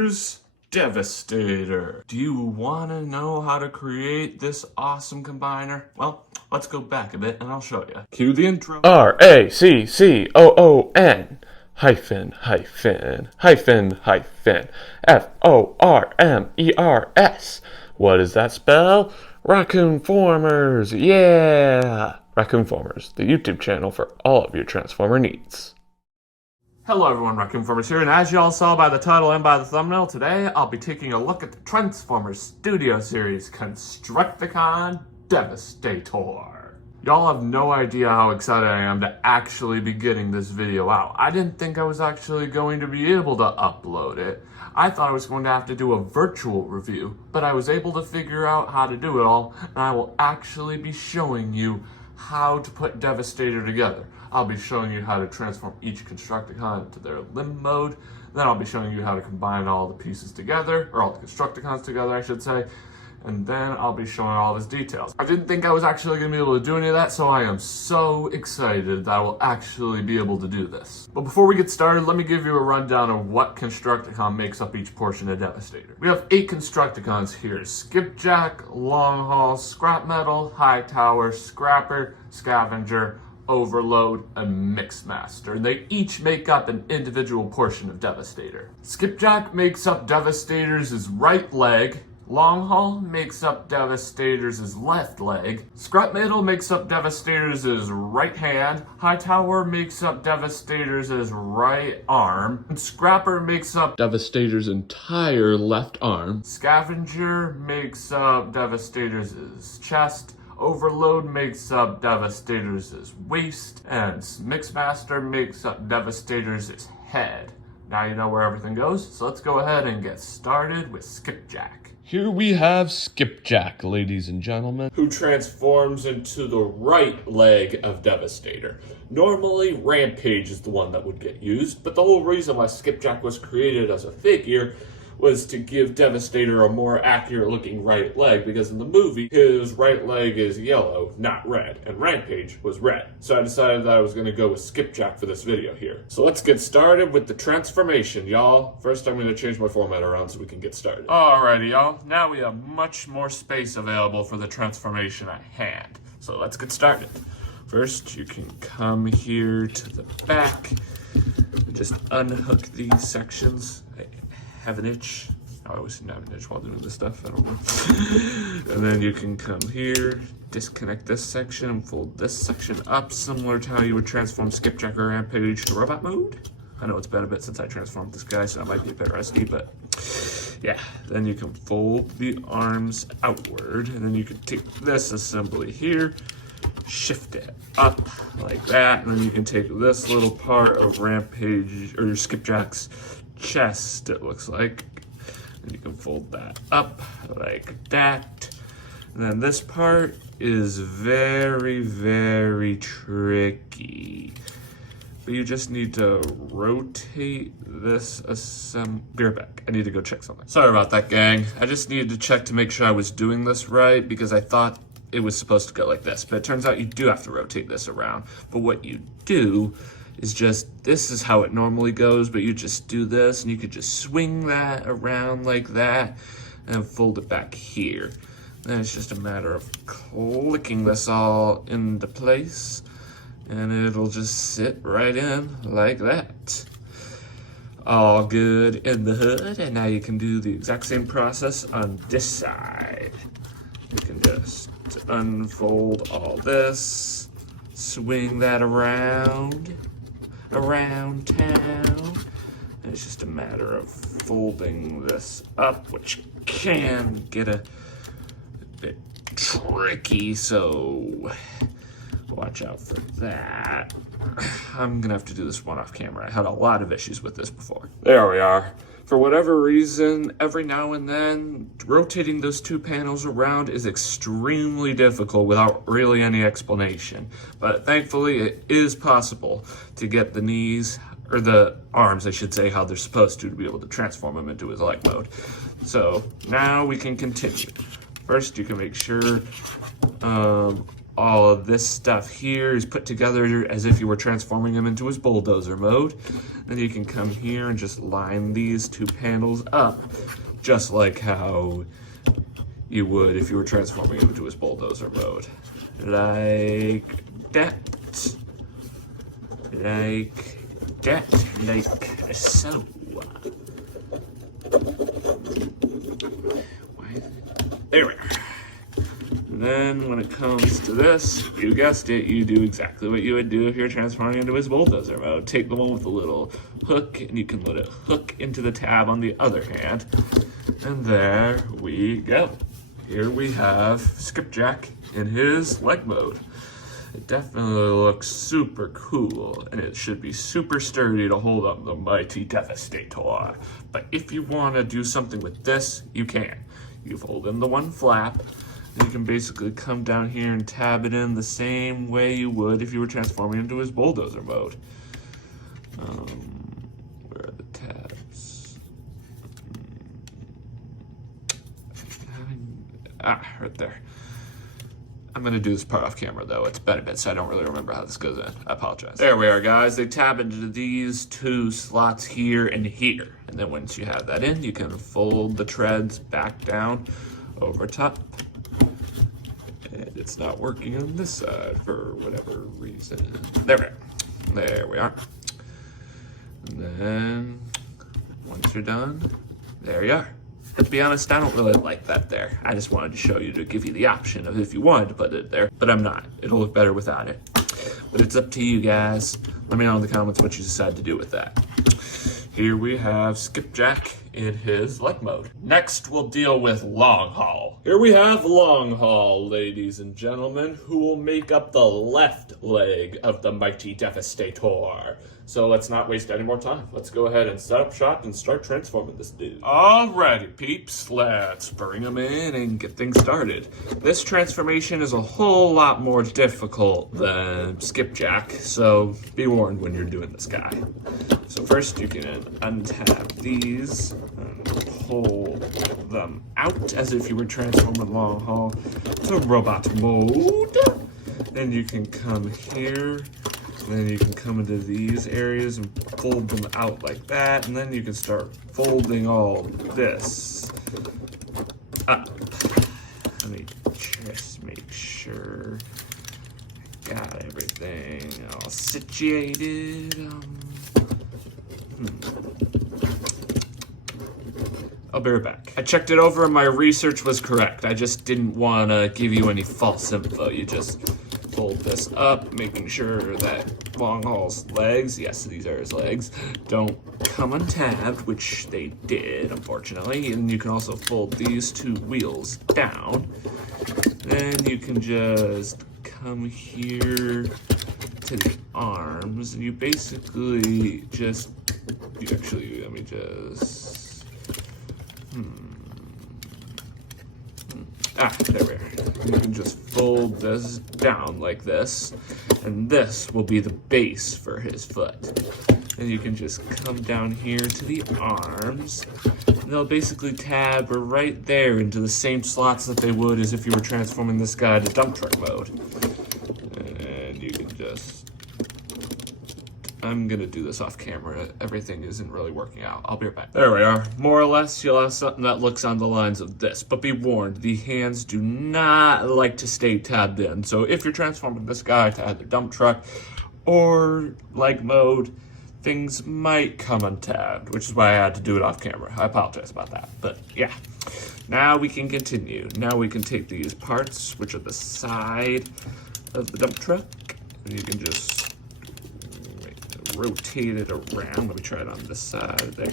Here's Devastator. Do you want to know how to create this awesome combiner? Well, let's go back a bit and I'll show you. Cue the intro. RACCOON hyphen hyphen hyphen hyphen FORMERS. What does that spell? Raccoon-Formers, yeah! Raccoon-Formers, the YouTube channel for all of your Transformer needs. Hello everyone, Raccoon-Formers here, and as y'all saw by the title and by the thumbnail, today I'll be taking a look at the Transformers Studio Series Constructicon Devastator. Y'all have no idea how excited I am to actually be getting this video out. I didn't think I was actually going to be able to upload it. I thought I was going to have to do a virtual review, but I was able to figure out how to do it all, and I will actually be showing you how to put Devastator together. I'll be showing you how to transform each Constructicon into their limb mode. Then I'll be showing you how to combine all the pieces together, or all the Constructicons together, I should say. And then I'll be showing all his details. I didn't think I was actually going to be able to do any of that, so I am so excited that I will actually be able to do this. But before we get started, let me give you a rundown of what Constructicon makes up each portion of Devastator. We have 8 Constructicons here: Skipjack, Long Haul, Scrap Metal, High Tower, Scrapper, Scavenger, Overload, and Mixmaster, and they each make up an individual portion of Devastator. Skipjack makes up Devastator's right leg, Long Haul makes up Devastator's left leg, Scrap Metal makes up Devastator's right hand, High Tower makes up Devastator's right arm, and Scrapper makes up Devastator's entire left arm, Scavenger makes up Devastator's chest, Overload makes up Devastator's waist, and Mixmaster makes up Devastator's head. Now you know where everything goes, so let's go ahead and get started with Skipjack. Here we have Skipjack, ladies and gentlemen, who transforms into the right leg of Devastator. Normally, Rampage is the one that would get used, but the whole reason why Skipjack was created as a figure was to give Devastator a more accurate looking right leg, because in the movie, his right leg is yellow, not red, and Rampage was red. So I decided that I was gonna go with Skipjack for this video here. So let's get started with the transformation, y'all. First, I'm gonna change my format around so we can get started. Alrighty, y'all. Now we have much more space available for the transformation at hand. So let's get started. First, you can come here to the back, just unhook these sections. Have an itch. I always seem to have an itch while doing this stuff. I don't know. And then you can come here, disconnect this section, and fold this section up, similar to how you would transform Skipjack or Rampage to robot mode. I know it's been a bit since I transformed this guy, so I might be a bit rusty, but yeah. Then you can fold the arms outward, and then you can take this assembly here, shift it up like that, and then you can take this little part of Rampage or Skipjack's chest, it looks like, and you can fold that up like that. And then this part is very, very tricky, but you just need to rotate this be right back. I need to go check something. Sorry about that, gang. I just needed to check to make sure I was doing this right, because I thought it was supposed to go like this, but it turns out you do have to rotate this around. But what you do is this is how it normally goes, but you just do this, and you could just swing that around like that and fold it back here. Then it's just a matter of clicking this all into place, and it'll just sit right in like that. All good in the hood, and now you can do the exact same process on this side. You can just unfold all this, swing that around town. And it's just a matter of folding this up, which can get a bit tricky, so watch out for that. I'm gonna have to do this one off camera. I had a lot of issues with this before. There we are. For whatever reason, every now and then, rotating those two panels around is extremely difficult without really any explanation. But thankfully, it is possible to get the knees, or the arms, I should say, how they're supposed to be able to transform them into his leg mode. So now we can continue. First, you can make sure all of this stuff here is put together as if you were transforming him into his bulldozer mode. Then you can come here and just line these two panels up, just like how you would if you were transforming him into his bulldozer mode. Like that. Like that. Like so. There we are. And then when it comes to this, you guessed it, you do exactly what you would do if you're transforming into his bulldozer mode. Take the one with the little hook, and you can let it hook into the tab on the other hand. And there we go. Here we have Skipjack in his leg mode. It definitely looks super cool, and it should be super sturdy to hold up the mighty Devastator. But if you want to do something with this, you can. You fold in the one flap, and you can basically come down here and tab it in the same way you would if you were transforming into his bulldozer mode. Where are the tabs? Right there. I'm going to do this part off camera, though. It's been a bit, so I don't really remember how this goes in. I apologize. There we are, guys. They tab into these two slots here and here. And then once you have that in, you can fold the treads back down over top. And it's not working on this side for whatever reason. There we are. And then once you're done, there you are. To be honest, I don't really like that there. I just wanted to show you to give you the option of if you wanted to put it there, but I'm not. It'll look better without it. But it's up to you guys. Let me know in the comments what you decide to do with that. Here we have Skipjack in his leg mode. Next, we'll deal with Long Haul. Here we have Long Haul, ladies and gentlemen, who will make up the left leg of the mighty Devastator. So let's not waste any more time. Let's go ahead and set up shop and start transforming this dude. Alrighty, peeps, let's bring him in and get things started. This transformation is a whole lot more difficult than Skipjack, so be warned when you're doing this guy. So first you can untap these and pull them out as if you were transforming Long Haul to robot mode. Then you can come here. And then you can come into these areas and fold them out like that. And then you can start folding all this up. Let me just make sure I got everything all situated. I'll be right back. I checked it over and my research was correct. I just didn't want to give you any false info. You just fold this up, making sure that Long Haul's legs, yes, these are his legs, don't come untabbed, which they did, unfortunately. And you can also fold these two wheels down. Then you can just come here to the arms, and you basically just, actually, let me just, there we are. You can just fold this down like this, and this will be the base for his foot. And you can just come down here to the arms, and they'll basically tab right there into the same slots that they would as if you were transforming this guy to dump truck mode. And you can just, I'm gonna do this off camera. Everything isn't really working out. I'll be right back. There we are. More or less, you'll have something that looks on the lines of this. But be warned, the hands do not like to stay tabbed in. So if you're transforming this guy to either dump truck or leg mode, things might come untabbed, which is why I had to do it off camera. I apologize about that. But yeah, now we can continue. Now we can take these parts, which are the side of the dump truck, and you can just rotate it around. Let me try it on this side there.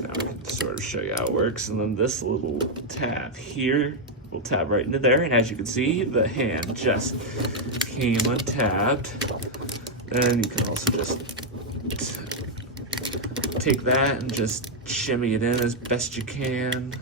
Now we can sort of show you how it works. And then this little tab here will tab right into there. And as you can see, the hand just came untabbed. And you can also just take that and just shimmy it in as best you can.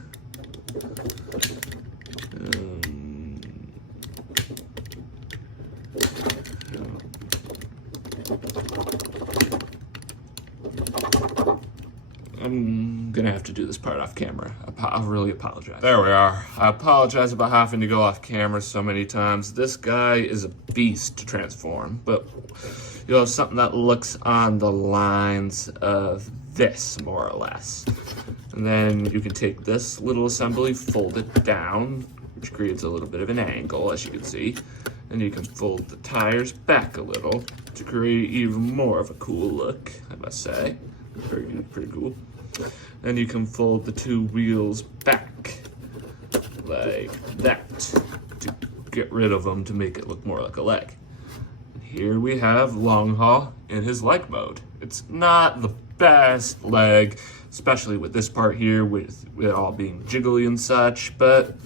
I'm gonna have have to do this part off camera. I really apologize. There we are. I apologize about having to go off camera so many times. This guy is a beast to transform, but you'll have something that looks on the lines of this, more or less. And then you can take this little assembly, fold it down, which creates a little bit of an angle, as you can see. And you can fold the tires back a little to create even more of a cool look, I must say. Very good, pretty cool. And you can fold the two wheels back like that to get rid of them to make it look more like a leg. Here we have Long Haul in his leg mode. It's not the best leg, especially with this part here with it all being jiggly and such, but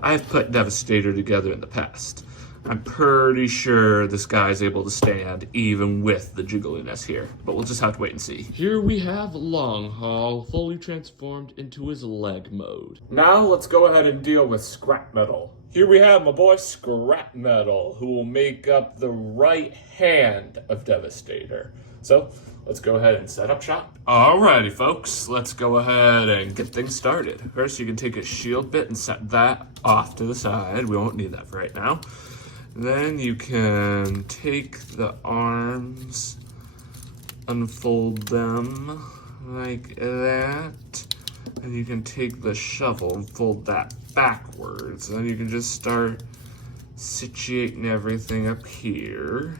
I've put Devastator together in the past. I'm pretty sure this guy's able to stand even with the jiggliness here, but we'll just have to wait and see. Here we have Long Haul fully transformed into his leg mode. Now let's go ahead and deal with Scrap Metal. Here we have my boy Scrap Metal, who will make up the right hand of Devastator. So let's go ahead and set up shop. Alrighty folks, let's go ahead and get things started. First you can take a shield bit and set that off to the side. We won't need that for right now. Then you can take the arms, unfold them like that, and you can take the shovel and fold that backwards. Then you can just start situating everything up here.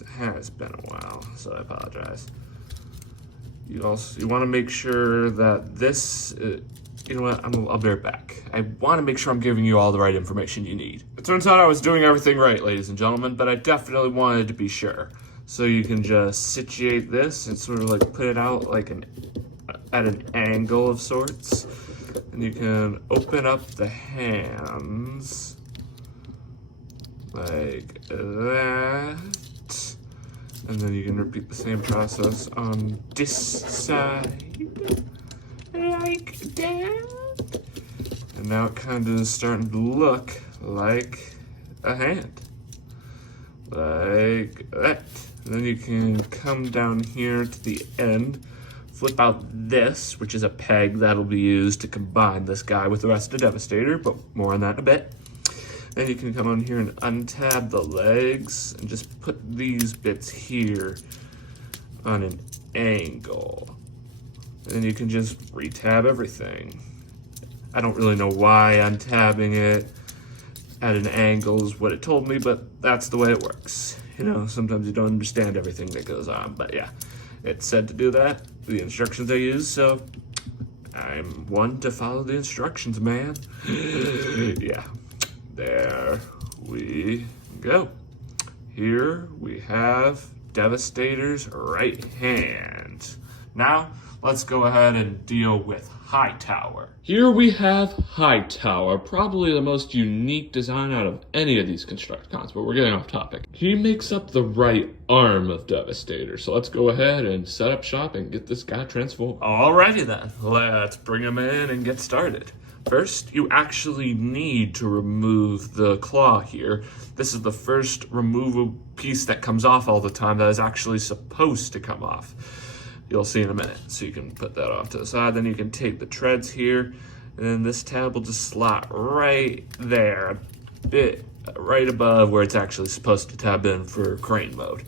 It has been a while, so I apologize. You want to make sure that this, you know what, I'll be right back. I want to make sure I'm giving you all the right information you need. It turns out I was doing everything right, ladies and gentlemen, but I definitely wanted to be sure. So you can just situate this and sort of like put it out like at an angle of sorts. And you can open up the hands like that. And then you can repeat the same process on this side, like that. And now it kind of is starting to look like a hand, like that. And then you can come down here to the end, flip out this, which is a peg that'll be used to combine this guy with the rest of Devastator, but more on that in a bit. Then you can come on here and untab the legs and just put these bits here on an angle. And then you can just retab everything. I don't really know why untabbing it at an angle is what it told me, but that's the way it works. You know, sometimes you don't understand everything that goes on, but yeah, it said to do that, the instructions I use, so I'm one to follow the instructions, man. Yeah. There we go. Here we have Devastator's right hand. Now, let's go ahead and deal with Hightower. Here we have Hightower, probably the most unique design out of any of these Constructicons, but we're getting off topic. He makes up the right arm of Devastator, so let's go ahead and set up shop and get this guy transformed. Alrighty then, let's bring him in and get started. First, you actually need to remove the claw here. This is the first removable piece that comes off all the time that is actually supposed to come off. You'll see in a minute. So you can put that off to the side. Then you can take the treads here, and then this tab will just slot right there, a bit right above where it's actually supposed to tab in for crane mode.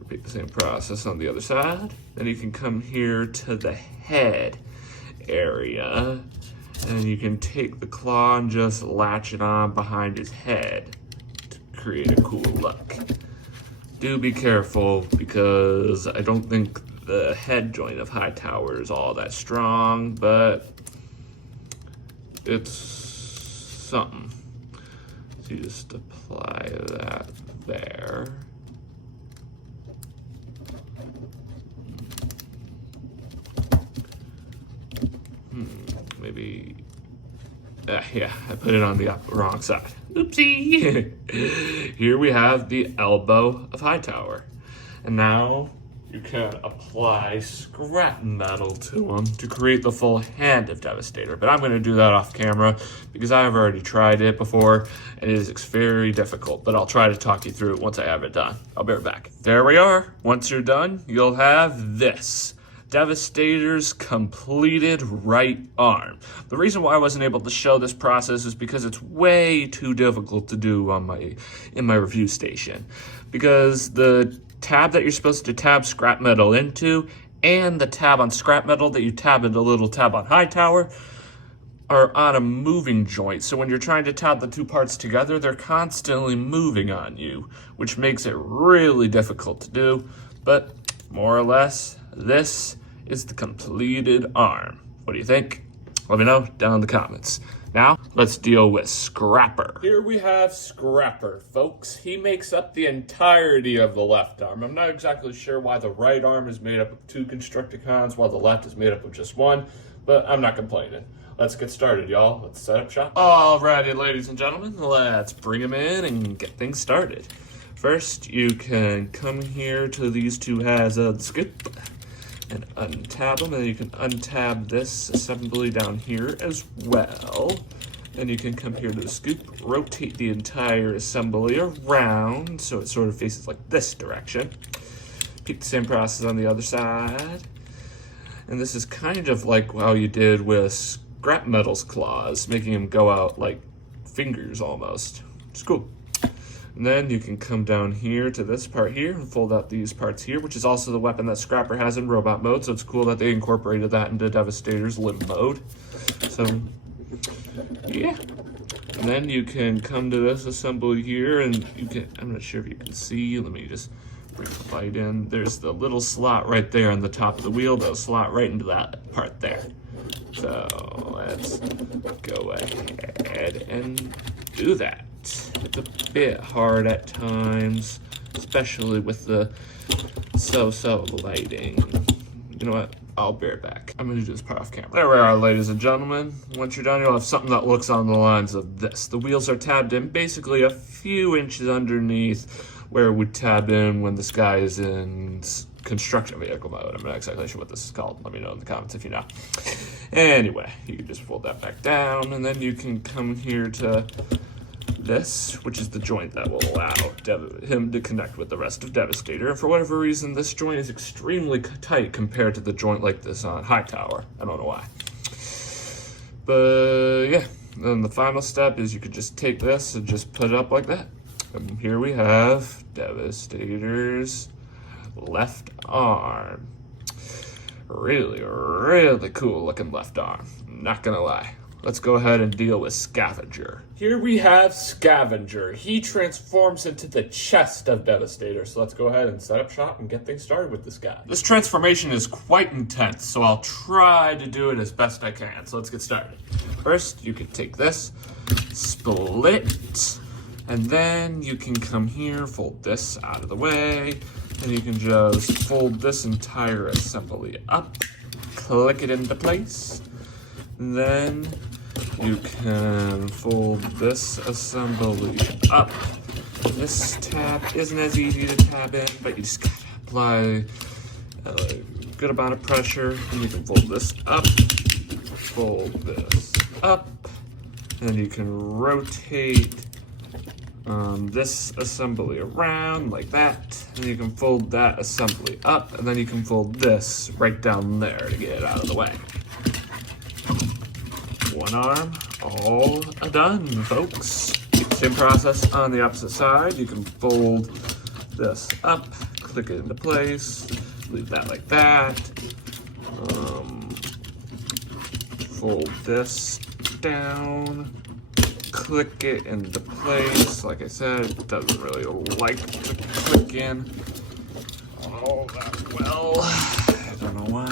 Repeat the same process on the other side. Then you can come here to the head area, and you can take the claw and just latch it on behind his head to create a cool look. Do be careful, because I don't think the head joint of Hightower is all that strong, but it's something. So you just apply that there. Maybe, yeah, I put it on the wrong side. Oopsie! Here we have the elbow of Hightower. And now you can apply scrap metal to them to create the full hand of Devastator. But I'm going to do that off camera because I've already tried it before and it is very difficult. But I'll try to talk you through it once I have it done. I'll be right back. There we are. Once you're done, you'll have this. Devastator's completed right arm. The reason why I wasn't able to show this process is because it's way too difficult to do on in my review station. Because the tab that you're supposed to tab scrap metal into and the tab on scrap metal that you tab into little tab on Hightower are on a moving joint. So when you're trying to tab the two parts together, they're constantly moving on you, which makes it really difficult to do. But more or less, this is the completed arm. What do you think? Let me know down in the comments. Now, let's deal with Scrapper. Here we have Scrapper, folks. He makes up the entirety of the left arm. I'm not exactly sure why the right arm is made up of 2 Constructicons while the left is made up of just 1, but I'm not complaining. Let's get started, y'all. Let's set up shop. Alrighty, ladies and gentlemen, let's bring him in and get things started. First, you can come here to these 2 halves of the scoop and untab them, and you can untab this assembly down here as well. Then you can come here to the scoop, rotate the entire assembly around so it sort of faces like this direction. Repeat the same process on the other side. And this is kind of like how you did with scrap metal's claws, making them go out like fingers almost. It's cool. And then you can come down here to this part here and fold out these parts here, which is also the weapon that Scrapper has in robot mode. So it's cool that they incorporated that into Devastator's limb mode. So, yeah. And then you can come to this assembly here and you can, I'm not sure if you can see, let me just bring the light in. There's the little slot right there on the top of the wheel. That'll slot right into that part there. So let's go ahead and do that. It's a bit hard at times, especially with the so-so lighting. You know what? I'll be right back. I'm gonna do this part off camera. There we are, ladies and gentlemen. Once you're done, you'll have something that looks on the lines of this. The wheels are tabbed in basically a few inches underneath where it would tab in when this guy is in construction vehicle mode. I'm not exactly sure what this is called. Let me know in the comments if you know. Anyway, you can just fold that back down, and then you can come here to this, which is the joint that will allow him to connect with the rest of Devastator. And for whatever reason, this joint is extremely tight compared to the joint like this on Hightower. I don't know why. But yeah, then the final step is you could just take this and just put it up like that. And here we have Devastator's left arm. Really, really cool looking left arm. Not gonna lie. Let's go ahead and deal with Scavenger. Here we have Scavenger. He transforms into the chest of Devastator. So let's go ahead and set up shop and get things started with this guy. This transformation is quite intense, so I'll try to do it as best I can. So let's get started. First, you can take this, split, and then you can come here, fold this out of the way, and you can just fold this entire assembly up, click it into place. Then you can fold this assembly up. This tab isn't as easy to tab in, but you just gotta apply a good amount of pressure. And you can fold this up, fold this up, and you can rotate this assembly around like that. And you can fold that assembly up, and then you can fold this right down there to get it out of the way. One arm, all done, folks. Same process on the opposite side. You can fold this up, click it into place, leave that like that. Fold this down, click it into place. Like I said, it doesn't really like to click in all that well. I don't know why.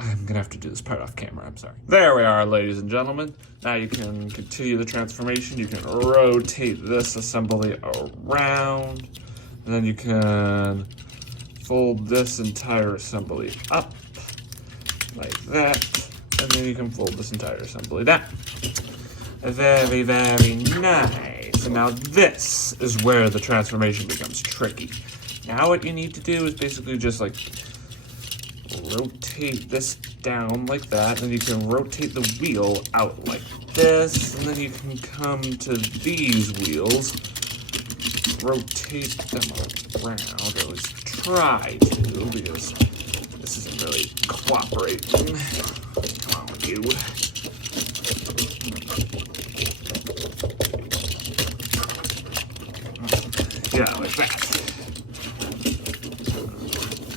I'm gonna have to do this part off camera, I'm sorry. There we are, ladies and gentlemen. Now you can continue the transformation. You can rotate this assembly around, and then you can fold this entire assembly up like that, and then you can fold this entire assembly down. Very, very nice. So now this is where the transformation becomes tricky. Now what you need to do is basically just like rotate this down like that, and you can rotate the wheel out like this, and then you can come to these wheels, rotate them around, or at least try to, because this isn't really cooperating. Come on, you. Yeah, like that.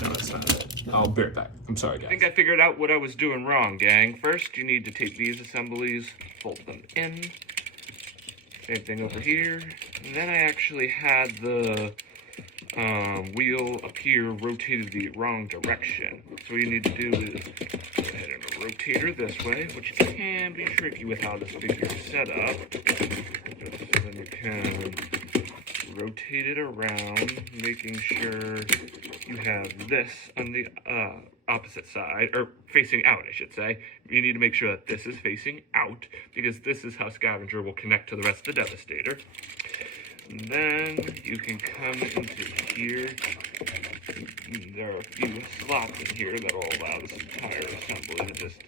No, that's not it. I'll be right back. I'm sorry, guys. I think I figured out what I was doing wrong, gang. First, you need to take these assemblies, fold them in. Same thing over here. And then I actually had the wheel up here rotated the wrong direction. So what you need to do is go ahead and rotate her this way, which can be tricky with how this figure is set up. So then you can rotate it around, making sure you have this on the opposite side, or facing out, I should say. You need to make sure that this is facing out, because this is how Scavenger will connect to the rest of the Devastator. And then you can come into here. There are a few slots in here that will allow this entire assembly to just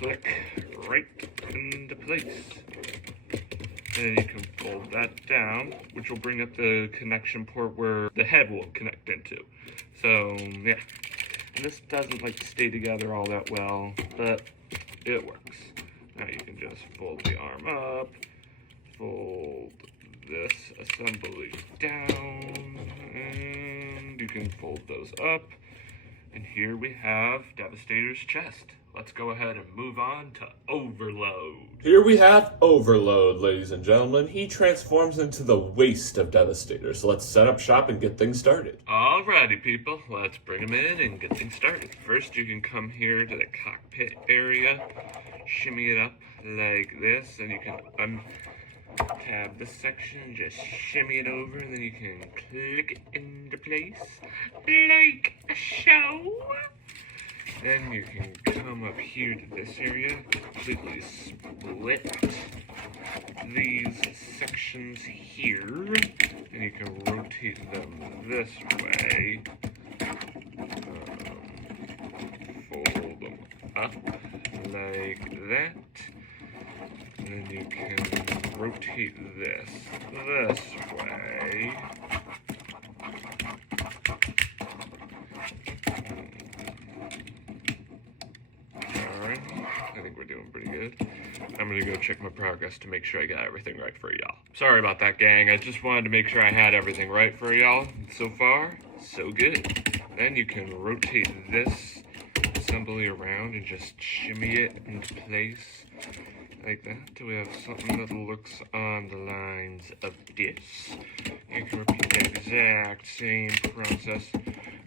click right into place. And then you can fold that down, which will bring up the connection port where the head will connect into. So, yeah. And this doesn't like to stay together all that well, but it works. Now you can just fold the arm up, fold this assembly down, and you can fold those up. And here we have Devastator's chest. Let's go ahead and move on to Overload. Here we have Overload, ladies and gentlemen. He transforms into the waist of Devastator. So let's set up shop and get things started. Alrighty, people. Let's bring him in and get things started. First, you can come here to the cockpit area, shimmy it up like this, and you can tab this section, just shimmy it over, and then you can click it into place like so. Then you can come up here to this area, completely split these sections here, and you can rotate them this way, fold them up like that, and then you can rotate this way. I think we're doing pretty good. I'm gonna go check my progress to make sure I got everything right for y'all. Sorry about that, gang. I just wanted to make sure I had everything right for y'all. So far, so good. Then you can rotate this assembly around and just shimmy it into place like that. We have something that looks on the lines of this. You can repeat the exact same process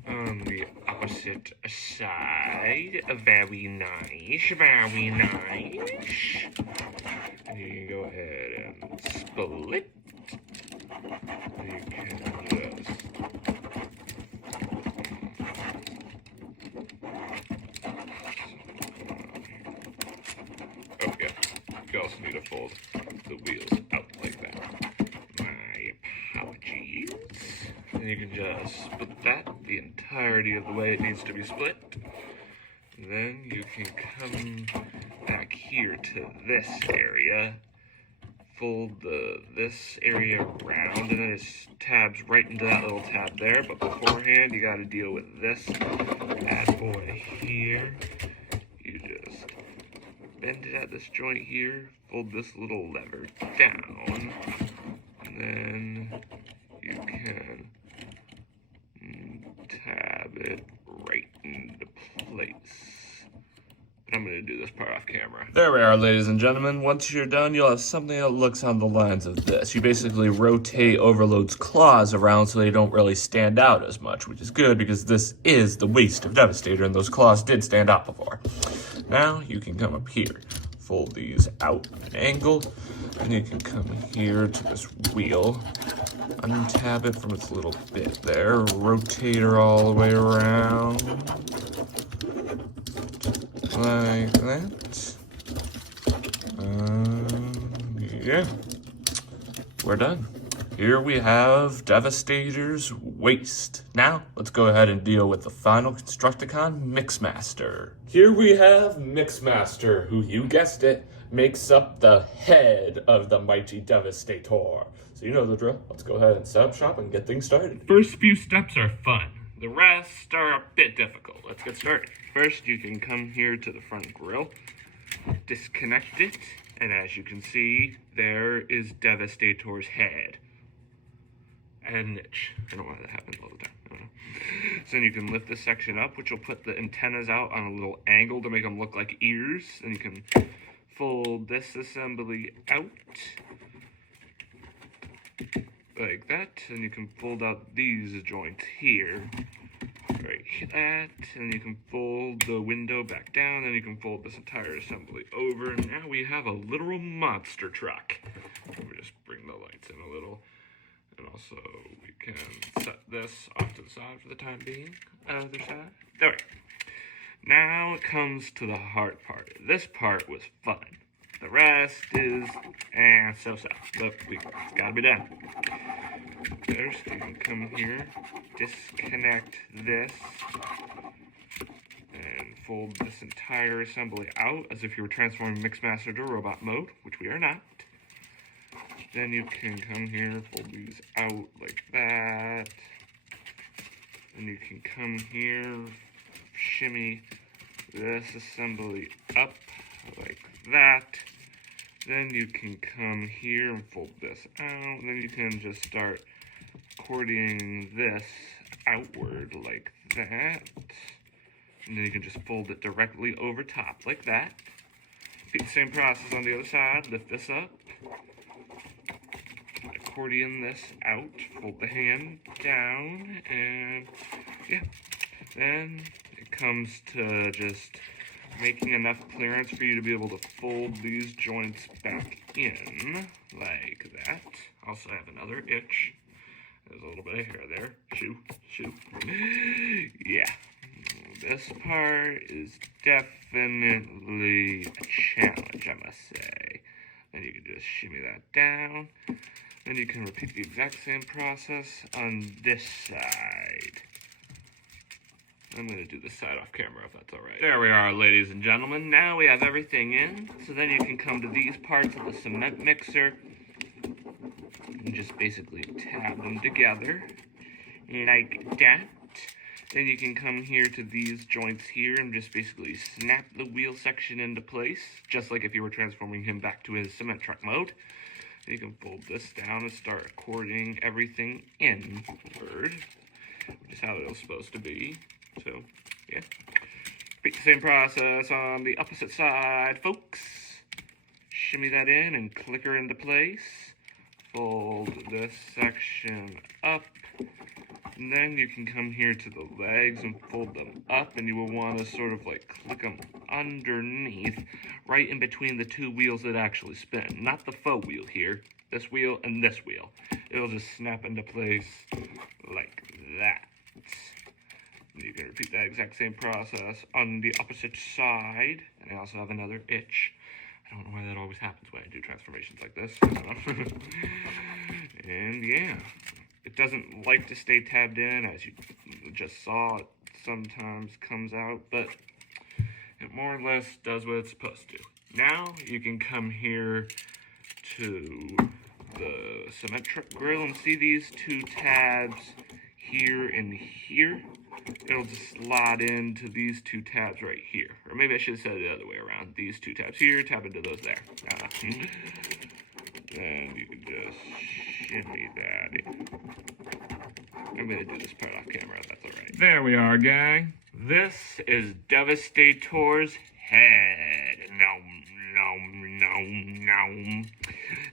on the opposite side. Very nice, very nice. And you can go ahead and split. And you can just oh yeah, you also need to fold the wheels out like that. My apologies. And you can just split that the entirety of the way it needs to be split. And then you can come back here to this area, fold this area around, and then it tabs right into that little tab there. But beforehand, you got to deal with this bad boy here. You just bend it at this joint here, fold this little lever down, and then you can tab it right into place. But I'm going to do this part off camera. There we are, ladies and gentlemen. Once you're done, you'll have something that looks on the lines of this. You basically rotate Overload's claws around so they don't really stand out as much, which is good because this is the waist of Devastator, and those claws did stand out before. Now you can come up here, fold these out at an angle, and you can come here to this wheel, untab it from its little bit there, rotate her all the way around, like that. Yeah. we're done. Here we have Devastator's waist. Now, let's go ahead and deal with the final Constructicon, Mixmaster. Here we have Mixmaster, who, you guessed it, makes up the head of the mighty Devastator. So you know the drill. Let's go ahead and set up shop and get things started. First few steps are fun. The rest are a bit difficult. Let's get started. First, you can come here to the front grille, disconnect it, and as you can see, there is Devastator's head. And niche. I don't know why that happens all the time. I don't know. So then you can lift this section up, which will put the antennas out on a little angle to make them look like ears. Then you can fold this assembly out like that. And you can fold out these joints here. Like that. And you can fold the window back down. And you can fold this entire assembly over. And now we have a literal monster truck. Let me just bring the lights in a little. And also, we can set this off to the side for the time being. Other side. There we go. Now it comes to the hard part. This part was fun. The rest is, so-so. But we gotta be done. First, you can come here, disconnect this, and fold this entire assembly out as if you were transforming Mixmaster to robot mode, which we are not. Then you can come here, fold these out like that. Then you can come here, shimmy this assembly up like that. Then you can come here and fold this out. Then you can just start accordioning this outward like that. And then you can just fold it directly over top like that. Repeat the same process on the other side. Lift this up. Accordion this out, fold the hand down, and yeah. Then it comes to just making enough clearance for you to be able to fold these joints back in, like that. Also have another itch. There's a little bit of hair there. Shoo. Yeah. This part is definitely a challenge, I must say. Then you can just shimmy that down. Then you can repeat the exact same process on this side. I'm going to do this side off camera if that's alright. There we are, ladies and gentlemen. Now we have everything in. So then you can come to these parts of the cement mixer and just basically tab them together like that. Then you can come here to these joints here and just basically snap the wheel section into place, just like if you were transforming him back to his cement truck mode. You can fold this down and start according everything inward, which is how it was supposed to be. So, yeah. Repeat the same process on the opposite side, folks. Shimmy that in and click her into place. Fold this section up. And then you can come here to the legs and fold them up, and you will want to sort of like click them underneath, right in between the two wheels that actually spin. Not the faux wheel here, this wheel and this wheel. It'll just snap into place like that. And you can repeat that exact same process on the opposite side. And I also have another itch. I don't know why that always happens when I do transformations like this. And yeah. It doesn't like to stay tabbed in, as you just saw. It sometimes comes out, but it more or less does what it's supposed to. Now you can come here to the cement truck grill and see these two tabs here and here. It'll just slot into these two tabs right here. Or maybe I should have said it the other way around. These two tabs here, tab into those there. Then you can just shimmy that in. I'm going to do this part off camera, if that's alright. There we are, gang. This is Devastator's head.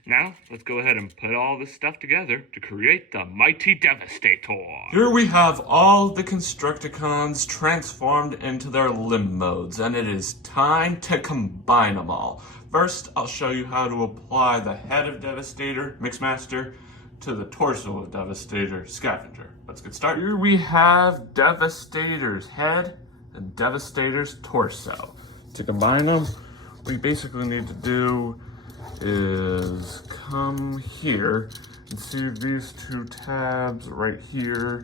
Now, let's go ahead and put all this stuff together to create the mighty Devastator. Here we have all the Constructicons transformed into their limb modes, and it is time to combine them all. First, I'll show you how to apply the head of Devastator, Mixmaster, to the torso of Devastator, Scavenger. Let's get started. Here we have Devastator's head and Devastator's torso. To combine them, we basically need to do is come here and see these two tabs right here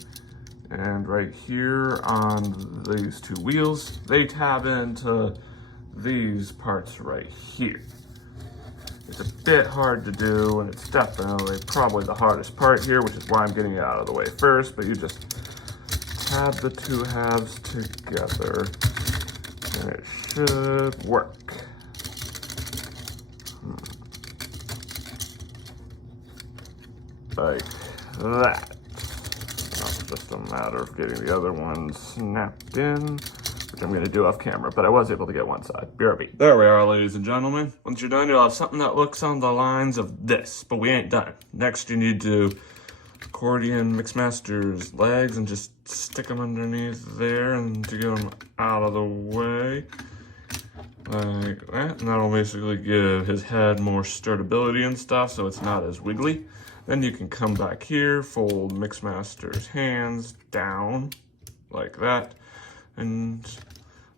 and right here on these two wheels. They tab into these parts right here. It's a bit hard to do, and it's definitely probably the hardest part here, which is why I'm getting it out of the way first, but you just tab the two halves together and it should work. Like that. Now it's just a matter of getting the other one snapped in, which I'm going to do off camera, but I was able to get one side. BRB. There we are, ladies and gentlemen. Once you're done, you'll have something that looks on the lines of this, but we ain't done. Next, you need to accordion Mixmaster's legs and just stick them underneath there and to get them out of the way. Like that, and that'll basically give his head more sturdybility and stuff, so it's not as wiggly. Then you can come back here, fold Mixmaster's hands down like that, and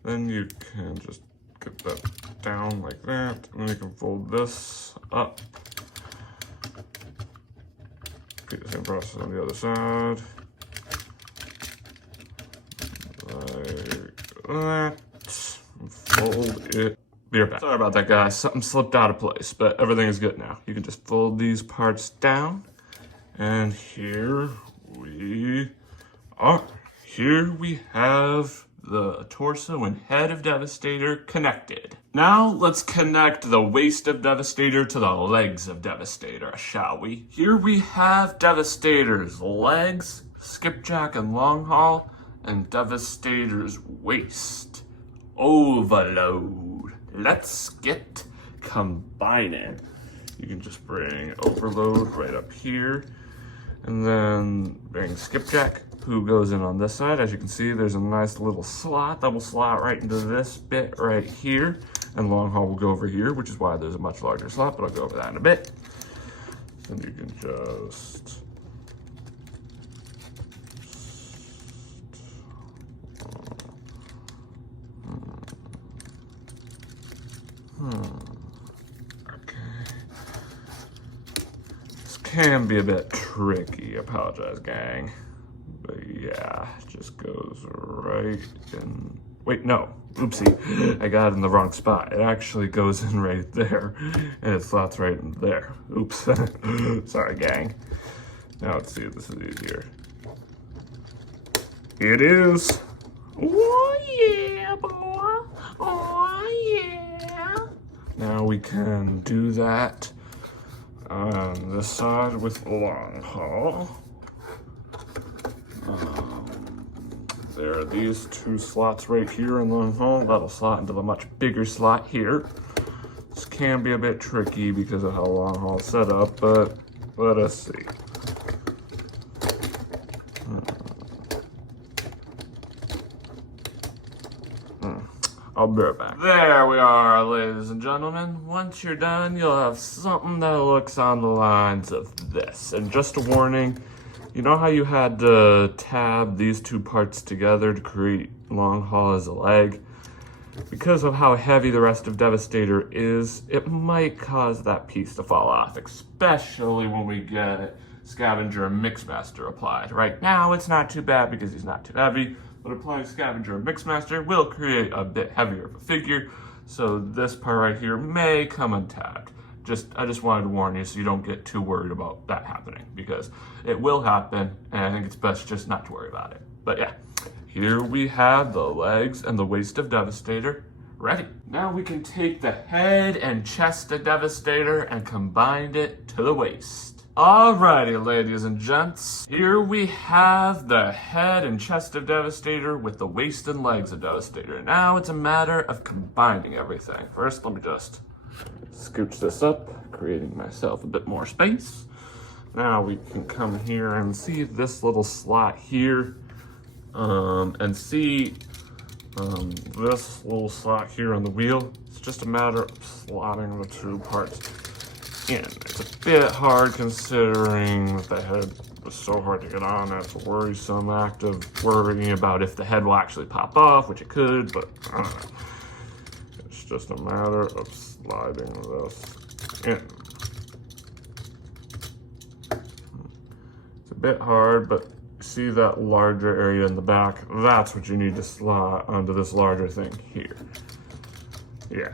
then you can just get that down like that, and then you can fold this up. Repeat the same process on the other side. Like that. Fold it. Be right back. Sorry about that, guys. Something slipped out of place, but everything is good now. You can just fold these parts down, and here we are. Here we have the torso and head of Devastator connected. Now let's connect the waist of Devastator to the legs of Devastator, shall we? Here we have Devastator's legs, Skipjack and Longhaul, and Devastator's waist. Overload. Let's get combining. You can just bring Overload right up here, and then bring Skipjack, who goes in on this side. As you can see, there's a nice little slot that will slot right into this bit right here, and Longhaul will go over here, which is why there's a much larger slot, but I'll go over that in a bit. Then you can just okay. This can be a bit tricky. I apologize, gang. But yeah, it just goes right in. Wait, no. Oopsie. I got it in the wrong spot. It actually goes in right there, and it slots right in there. Oops. Sorry, gang. Now let's see if this is easier. It is. Oh, yeah, boy. Oh, yeah. Now we can do that on this side with Longhaul. There are these two slots right here in Longhaul. That'll slot into the much bigger slot here. This can be a bit tricky because of how Longhaul's set up, but let us see. I'll be right back. There we are, ladies and gentlemen. Once you're done, you'll have something that looks on the lines of this. And just a warning, you know how you had to tab these two parts together to create Longhaul as a leg? Because of how heavy the rest of Devastator is, it might cause that piece to fall off, especially when we get Scavenger and Mixmaster applied. Right now, it's not too bad because he's not too heavy, but applying Scavenger and Mixmaster will create a bit heavier of a figure, so this part right here may come untabbed. I just wanted to warn you so you don't get too worried about that happening, because it will happen, and I think it's best just not to worry about it. But yeah, here we have the legs and the waist of Devastator ready. Now we can take the head and chest of Devastator and combine it to the waist. Alrighty, ladies and gents, here we have the head and chest of Devastator with the waist and legs of Devastator. Now it's a matter of combining everything. First, let me just scooch this up, creating myself a bit more space. Now we can come here and see this little slot here, and see this little slot here on the wheel. It's just a matter of slotting the two parts in. It's a bit hard considering that the head was so hard to get on. That's a worrisome act of worrying about if the head will actually pop off, which it could, but it's just a matter of sliding this in. It's a bit hard, but see that larger area in the back? That's what you need to slot onto this larger thing here. Yeah.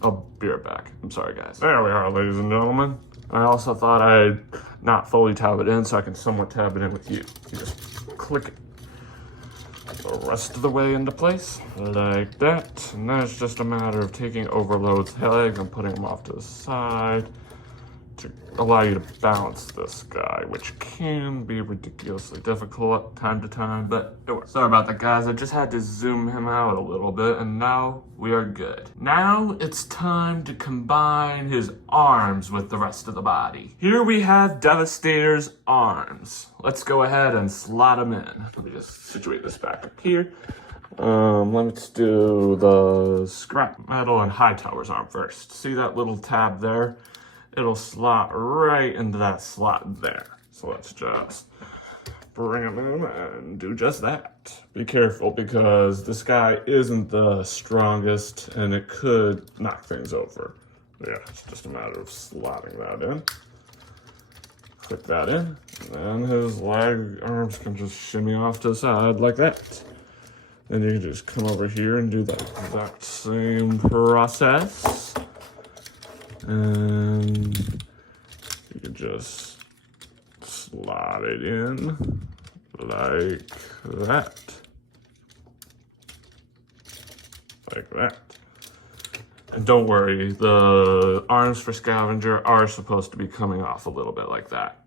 I'll be right back. I'm sorry, guys. There we are, ladies and gentlemen. I also thought I'd not fully tab it in, so I can somewhat tab it in with you. You just click it the rest of the way into place, like that. And then it's just a matter of taking Overload's legs and putting them off to the side to allow you to balance this guy, which can be ridiculously difficult time to time, but it works. Sorry about that, guys. I just had to zoom him out a little bit, and now we are good. Now it's time to combine his arms with the rest of the body. Here we have Devastator's arms. Let's go ahead and slot him in. Let me just situate this back up here. Let's do the scrap metal and Hightower's arm first. See that little tab there? It'll slot right into that slot there. So let's just bring him in and do just that. Be careful because this guy isn't the strongest and it could knock things over. Yeah, it's just a matter of slotting that in. Click that in, and then his leg arms can just shimmy off to the side like that. Then you can just come over here and do that exact same process. And you can just slot it in like that. Like that. And don't worry, the arms for Scavenger are supposed to be coming off a little bit like that.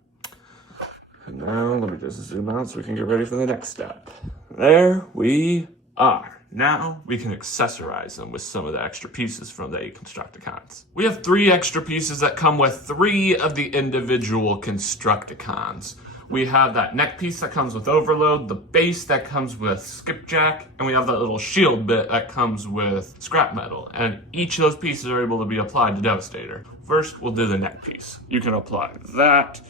And now let me just zoom out so we can get ready for the next step. There we are. Now we can accessorize them with some of the extra pieces from the 8 Constructicons. We have 3 extra pieces that come with 3 of the individual Constructicons. We have that neck piece that comes with Overload, the base that comes with Skipjack, and we have that little shield bit that comes with Scrap Metal. And each of those pieces are able to be applied to Devastator. First, we'll do the neck piece. You can apply that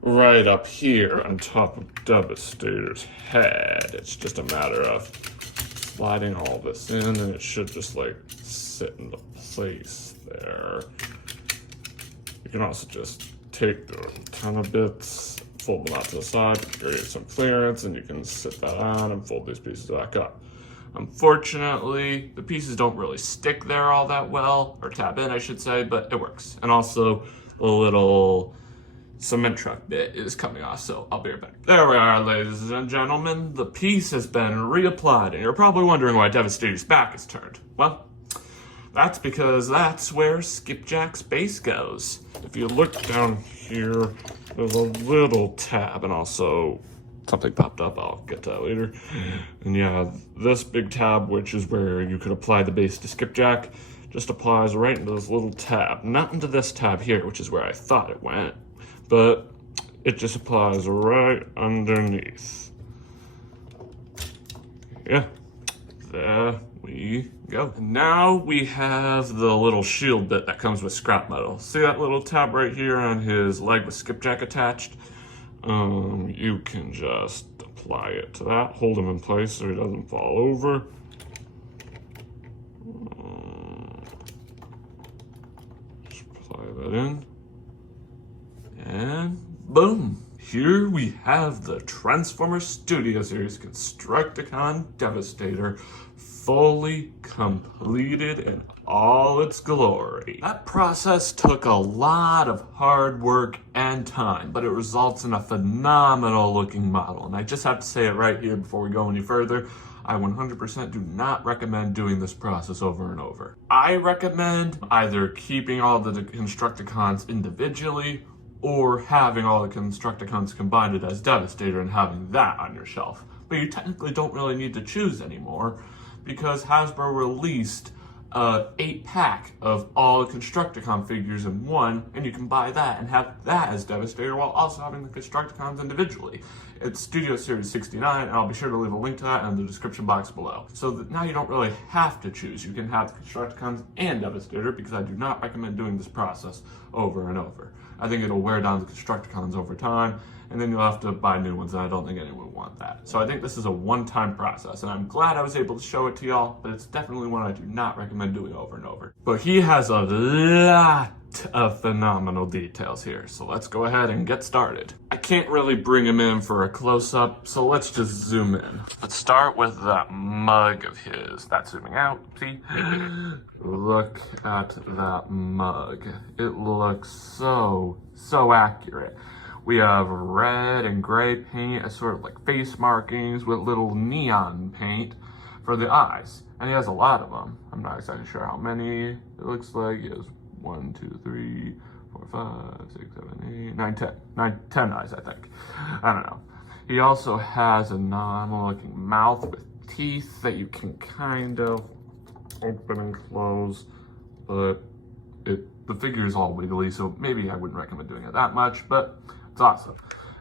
right up here on top of Devastator's head. It's just a matter of sliding all this in, and it should just like sit into place there. You can also just take the ton of bits, fold them out to the side to create some clearance, and you can sit that on and fold these pieces back up. Unfortunately, the pieces don't really stick there all that well, or tab in I should say, but it works. And also the little cement truck bit is coming off, so I'll be right back. There we are, ladies and gentlemen. The piece has been reapplied, and you're probably wondering why Devastator's back is turned. Well, that's because that's where Skipjack's base goes. If you look down here, there's a little tab, and also something popped up, I'll get to that later. And yeah, this big tab, which is where you could apply the base to Skipjack, just applies right into this little tab. Not into this tab here, which is where I thought it went, but it just applies right underneath. Yeah, there we go. And now we have the little shield bit that comes with Scrap Metal. See that little tab right here on his leg with Skipjack attached? You can just apply it to that, hold him in place so he doesn't fall over. Just apply that in. And boom! Here we have the Transformers Studio Series Constructicon Devastator fully completed in all its glory. That process took a lot of hard work and time, but it results in a phenomenal looking model. And I just have to say it right here before we go any further. I 100% do not recommend doing this process over and over. I recommend either keeping all the Constructicons individually or having all the Constructicons combined as Devastator and having that on your shelf. But you technically don't really need to choose anymore because Hasbro released an 8-pack of all the Constructicon figures in one, and you can buy that and have that as Devastator while also having the Constructicons individually. It's Studio Series 69, and I'll be sure to leave a link to that in the description box below. So that now you don't really have to choose. You can have Constructicons and Devastator, because I do not recommend doing this process over and over. I think it'll wear down the Constructicons over time, and then you'll have to buy new ones, and I don't think anyone would want that. So I think this is a one-time process, and I'm glad I was able to show it to y'all, but it's definitely one I do not recommend doing over and over. But he has a lot of phenomenal details here, so let's go ahead and get started. I can't really bring him in for a close-up, so let's just zoom in. Let's start with that mug of his. That's zooming out, see? Look at that mug. It looks so accurate. We have red and gray paint as sort of like face markings with little neon paint for the eyes. And he has a lot of them. I'm not exactly sure how many. It looks like he has 1, 2, 3, 4, 5, 6, 7, 8, 9, 10. 10 eyes, I think. I don't know. He also has a normal-looking mouth with teeth that you can kind of open and close, but the figure is all wiggly, so maybe I wouldn't recommend doing it that much, but it's awesome.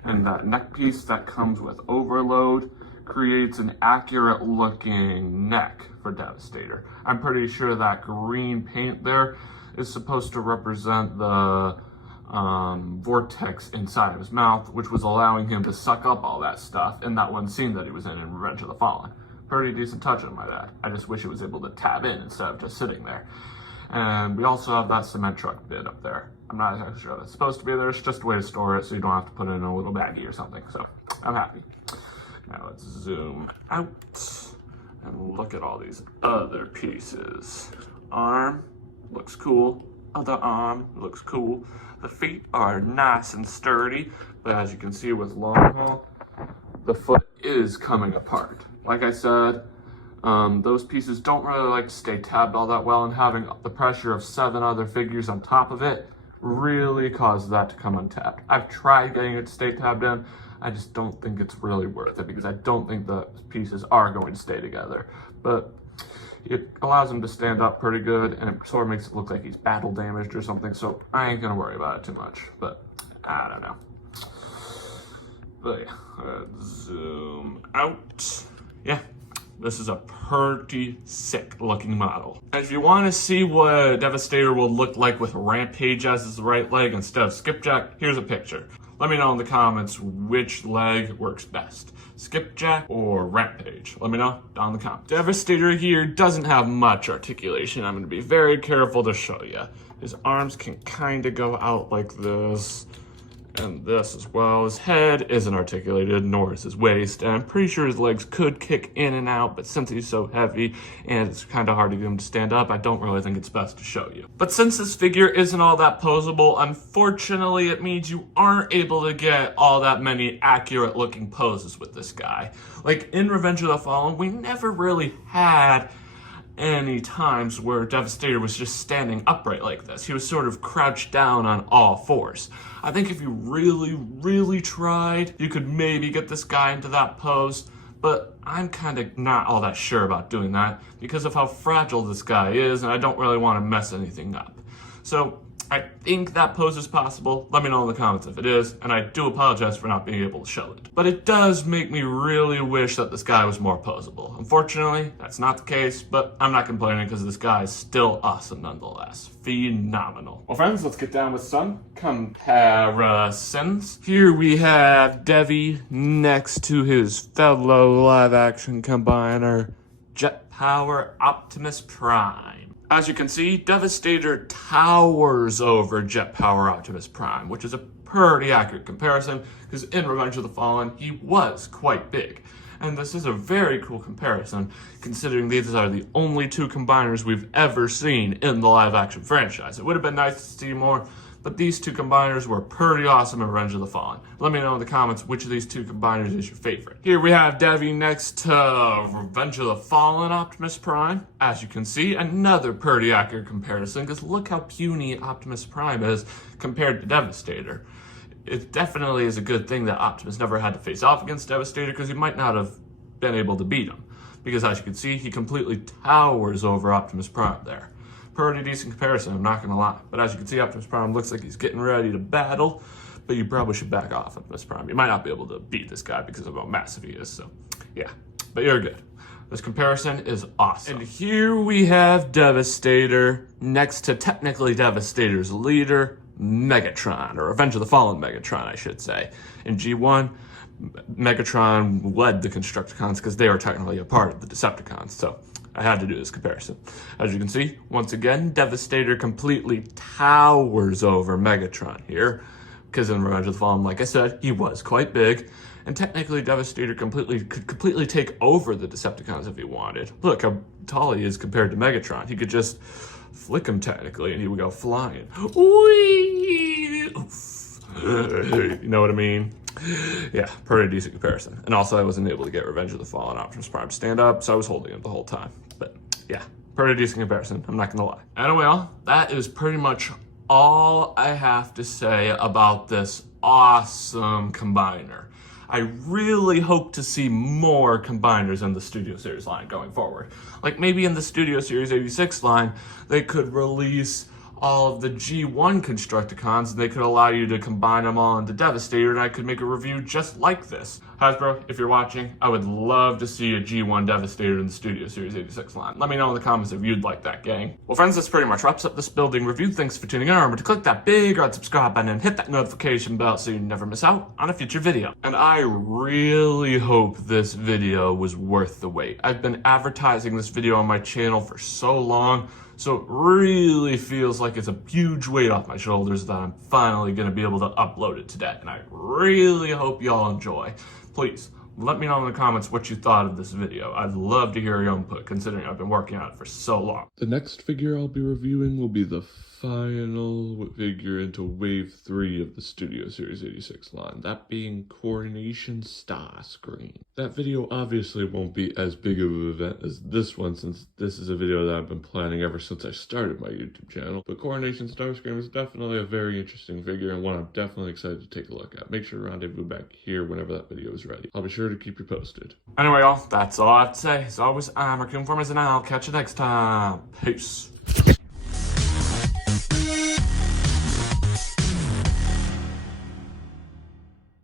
And that neck piece that comes with overload creates an accurate looking neck for Devastator. I'm pretty sure that green paint there is supposed to represent the vortex inside of his mouth, which was allowing him to suck up all that stuff in that one scene that he was in Revenge of the Fallen. Pretty decent touch on my dad. I just wish it was able to tab in instead of just sitting there. And we also have that cement truck bit up there. I'm not exactly sure that's supposed to be there. It's just a way to store it so you don't have to put it in a little baggie or something. So I'm happy. Now let's zoom out and look at all these other pieces. Arm looks cool. Other arm looks cool. The feet are nice and sturdy, but as you can see with long haul, the foot is coming apart. Like I said, those pieces don't really like to stay tabbed all that well, and having the pressure of 7 other figures on top of it really causes that to come untabbed. I've tried getting it to stay tabbed in. I just don't think it's really worth it because I don't think the pieces are going to stay together. But it allows him to stand up pretty good, and it sort of makes it look like he's battle damaged or something, so I ain't gonna worry about it too much, but I don't know. But yeah, let's zoom out. Yeah. This is a pretty sick looking model. And if you want to see what Devastator will look like with Rampage as his right leg instead of Skipjack, here's a picture. Let me know in the comments which leg works best, Skipjack or Rampage. Let me know down in the comments. Devastator here doesn't have much articulation. I'm going to be very careful to show you. His arms can kind of go out like this. And this as well. His head isn't articulated, nor is his waist, and I'm pretty sure his legs could kick in and out, but since he's so heavy and it's kind of hard to get him to stand up, I don't really think it's best to show you. But since this figure isn't all that posable, unfortunately it means you aren't able to get all that many accurate looking poses with this guy. Like in Revenge of the Fallen, we never really had any times where Devastator was just standing upright like this. He was sort of crouched down on all fours. I think if you really tried, you could maybe get this guy into that pose, but I'm kind of not all that sure about doing that because of how fragile this guy is, and I don't really want to mess anything up. So I think that pose is possible. Let me know in the comments if it is, and I do apologize for not being able to show it. But it does make me really wish that this guy was more posable. Unfortunately, that's not the case, but I'm not complaining because this guy is still awesome nonetheless. Phenomenal. Well friends, let's get down with some comparisons. Here we have Devi next to his fellow live-action combiner, Jet Power Optimus Prime. As you can see, Devastator towers over Jet Power Optimus Prime, which is a pretty accurate comparison, because in Revenge of the Fallen, he was quite big. And this is a very cool comparison, considering these are the only 2 combiners we've ever seen in the live-action franchise. It would have been nice to see more, but these 2 combiners were pretty awesome in Revenge of the Fallen. Let me know in the comments which of these 2 combiners is your favorite. Here we have Devi next to Revenge of the Fallen Optimus Prime. As you can see, another pretty accurate comparison, because look how puny Optimus Prime is compared to Devastator. It definitely is a good thing that Optimus never had to face off against Devastator, because he might not have been able to beat him. Because as you can see, he completely towers over Optimus Prime there. Pretty decent comparison, I'm not gonna lie. But as you can see, Optimus Prime looks like he's getting ready to battle. but you probably should back off Optimus Prime. You might not be able to beat this guy because of how massive he is, so yeah. But you're good. This comparison is awesome. And here we have Devastator next to technically Devastator's leader, Megatron, or Revenge of the Fallen Megatron, I should say. In G1, Megatron led the Constructicons because they were technically a part of the Decepticons, so I had to do this comparison. As you can see, once again, Devastator completely towers over Megatron here, because in Revenge of the Fallen, like I said, he was quite big, and technically Devastator could completely take over the Decepticons if he wanted. Look how tall he is compared to Megatron. He could just flick him technically, and he would go flying. Whee! You know what I mean? Yeah, pretty decent comparison. And also I wasn't able to get Revenge of the Fallen Optimus Prime to stand up, so I was holding him the whole time. But yeah, pretty decent comparison, I'm not gonna lie. Anyway, that is pretty much all I have to say about this awesome combiner. I really hope to see more combiners in the Studio Series line going forward. Like maybe in the Studio Series 86 line, they could release all of the G1 Constructicons, and they could allow you to combine them all into Devastator, and I could make a review just like this. Hasbro, if you're watching, I would love to see a G1 Devastator in the Studio Series 86 line. Let me know in the comments if you'd like that, gang. Well, friends, this pretty much wraps up this building review. Thanks for tuning in. Remember to click that big red subscribe button and hit that notification bell so you never miss out on a future video. And I really hope this video was worth the wait. I've been advertising this video on my channel for so long, so it really feels like it's a huge weight off my shoulders that I'm finally going to be able to upload it today. And I really hope y'all enjoy. Please, let me know in the comments what you thought of this video. I'd love to hear your input, considering I've been working on it for so long. The next figure I'll be reviewing will be the final figure into Wave 3 of the Studio Series 86 line, that being Coronation Starscream. That video obviously won't be as big of an event as this one, since this is a video that I've been planning ever since I started my YouTube channel, but Coronation Starscream is definitely a very interesting figure and one I'm definitely excited to take a look at. Make sure to rendezvous back here whenever that video is ready. I'll be sure to keep you posted. Anyway, y'all, that's all I have to say. As always, I'm Raccoon-Formers, and I'll catch you next time. Peace.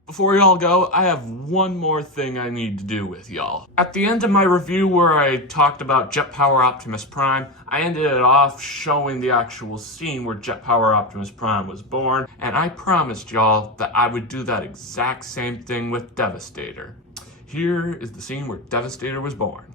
Before y'all go, I have one more thing I need to do with y'all. At the end of my review where I talked about Jet Power Optimus Prime, I ended it off showing the actual scene where Jet Power Optimus Prime was born, and I promised y'all that I would do that exact same thing with Devastator. Here is the scene where Devastator was born.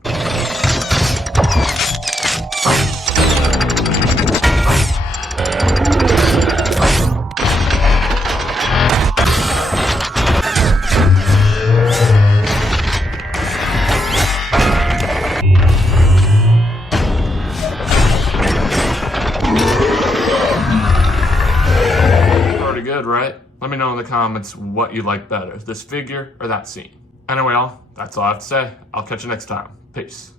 Good, right? Let me know in the comments what you like better, this figure or that scene. Anyway, y'all, that's all I have to say. I'll catch you next time. Peace.